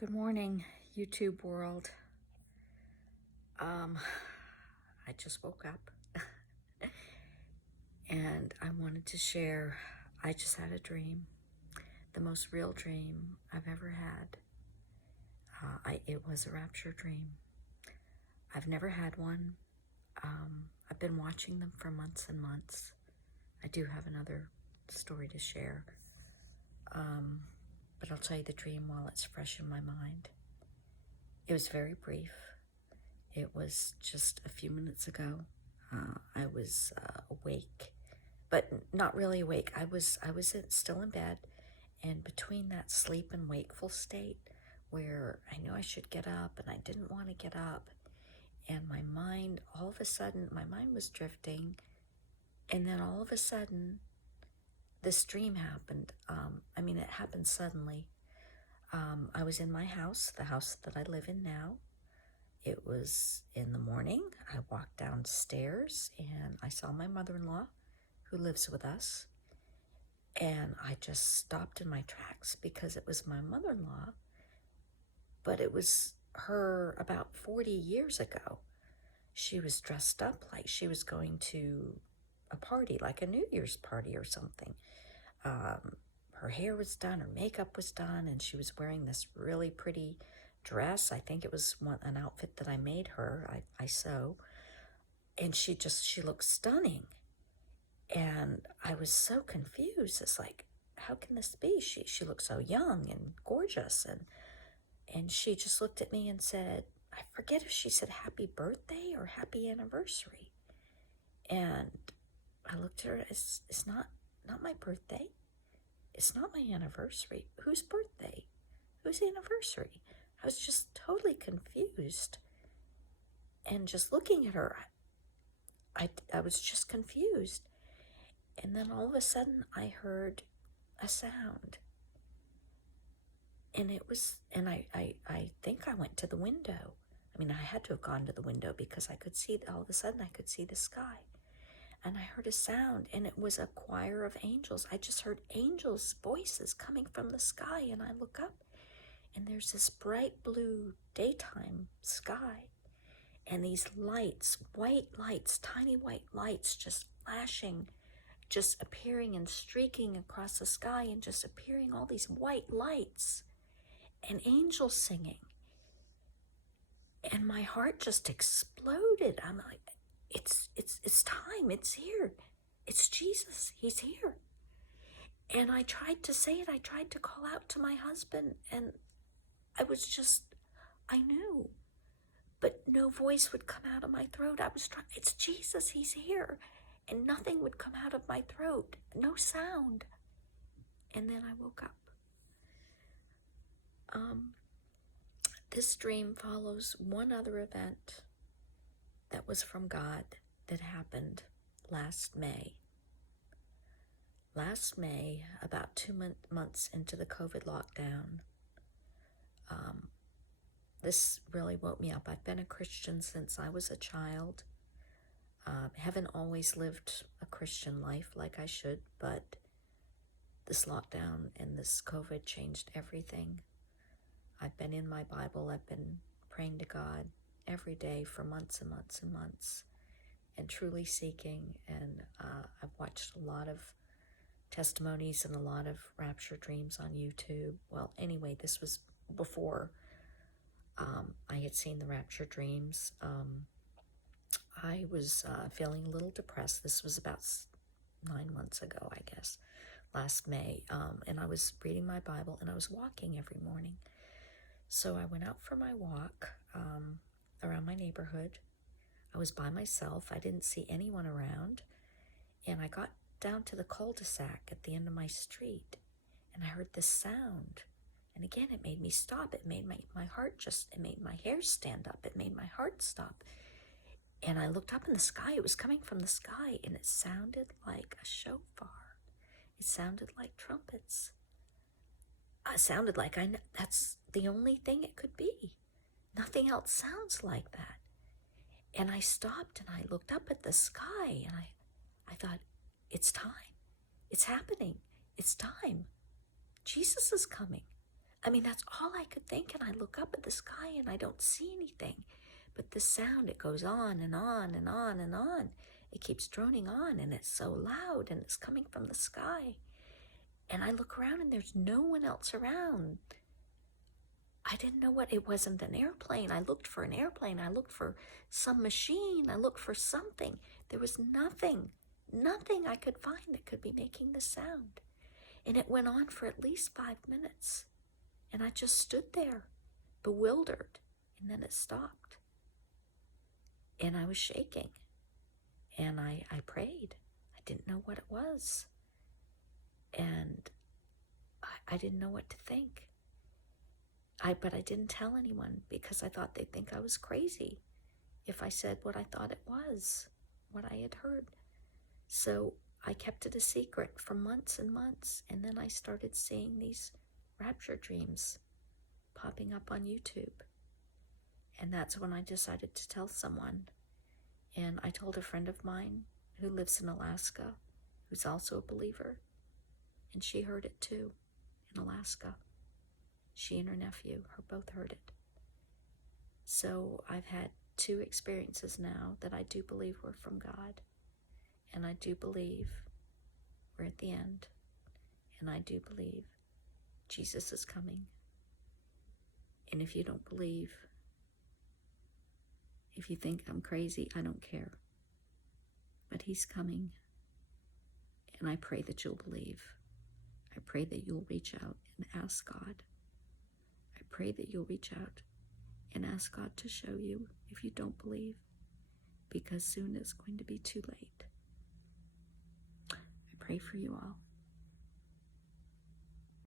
Good morning, YouTube world. I just woke up and I wanted to share. I just had a dream, the most real dream I've ever had. It was a rapture dream. I've never had one. I've been watching them for months and months. I do have another story to share, but I'll tell you the dream while it's fresh in my mind. It was very brief. It was just a few minutes ago. I was awake, but not really awake. I was still in bed, and between that sleep and wakeful state, where I knew I should get up and I didn't want to get up, and my mind, all of a sudden, my mind was drifting, and then all of a sudden, this dream happened. It happened suddenly. I was in my house, the house that I live in now. It was in the morning. I walked downstairs and I saw my mother-in-law who lives with us. And I just stopped in my tracks because it was my mother-in-law, but it was her about 40 years ago. She was dressed up like she was going to a party, like a New Year's party or something. Her hair was done, her makeup was done, and she was wearing this really pretty dress. I think it was an outfit that I made her. I sew. And she looked stunning. And I was so confused. It's like, how can this be? She looked so young and gorgeous. And she just looked at me and said, I forget if she said happy birthday or happy anniversary. And I looked at her, it's not my birthday. It's not my anniversary. Whose birthday? Whose anniversary? I was just totally confused. And just looking at her, I was just confused. And then all of a sudden I heard a sound. And I think I went to the window. I had to have gone to the window because all of a sudden I could see the sky. And I heard a sound, and it was a choir of angels. I just heard angels' voices coming from the sky, and I look up, and there's this bright blue daytime sky, and these lights, white lights, tiny white lights just flashing, just appearing and streaking across the sky, and just appearing all these white lights, and angels singing. And my heart just exploded. I'm like, it's time. It's here. It's Jesus. He's here. And I tried to say it. I tried to call out to my husband, and I knew, but no voice would come out of my throat. I was trying, it's Jesus. He's here. And nothing would come out of my throat. No sound. And then I woke up. This dream follows one other event that was from God that happened last May. Last May, about 2 months into the COVID lockdown, this really woke me up. I've been a Christian since I was a child. Haven't always lived a Christian life like I should, but this lockdown and this COVID changed everything. I've been in my Bible. I've been praying to God every day for months and months and months, and truly seeking. And I've watched a lot of testimonies and a lot of rapture dreams on YouTube. Well, anyway, this was before I had seen the rapture dreams. I was feeling a little depressed. This was about 9 months ago, I guess, last May. And I was reading my Bible, and I was walking every morning. So I went out for my walk around my neighborhood. I was by myself. I didn't see anyone around. And I got down to the cul-de-sac at the end of my street, and I heard this sound. And again, it made me stop. It made my heart it made my hair stand up. It made my heart stop. And I looked up in the sky. It was coming from the sky, and it sounded like a shofar. It sounded like trumpets. It sounded like that's the only thing it could be. Nothing else sounds like that. And I stopped and I looked up at the sky, and I thought, it's time. It's happening. It's time. Jesus is coming. I mean, that's all I could think. And I look up at the sky and I don't see anything. But the sound, it goes on and on and on and on. It keeps droning on, and it's so loud, and it's coming from the sky. And I look around and there's no one else around. I didn't know what, it wasn't an airplane. I looked for an airplane. I looked for some machine. I looked for something. There was nothing I could find that could be making the sound. And it went on for at least 5 minutes. And I just stood there, bewildered. And then it stopped. And I was shaking. And I prayed. I didn't know what it was. And I didn't know what to think. But I didn't tell anyone because I thought they'd think I was crazy if I said what I thought it was, what I had heard. So I kept it a secret for months and months, and then I started seeing these rapture dreams popping up on YouTube. And that's when I decided to tell someone. And I told a friend of mine who lives in Alaska, who's also a believer, and she heard it too in Alaska. She and her nephew both heard it. So I've had 2 experiences now that I do believe were from God. And I do believe we're at the end. And I do believe Jesus is coming. And if you don't believe, if you think I'm crazy, I don't care. But he's coming. And I pray that you'll believe. I pray that you'll reach out and ask God. I pray that you'll reach out and ask God to show you if you don't believe, because soon it's going to be too late. I pray for you all.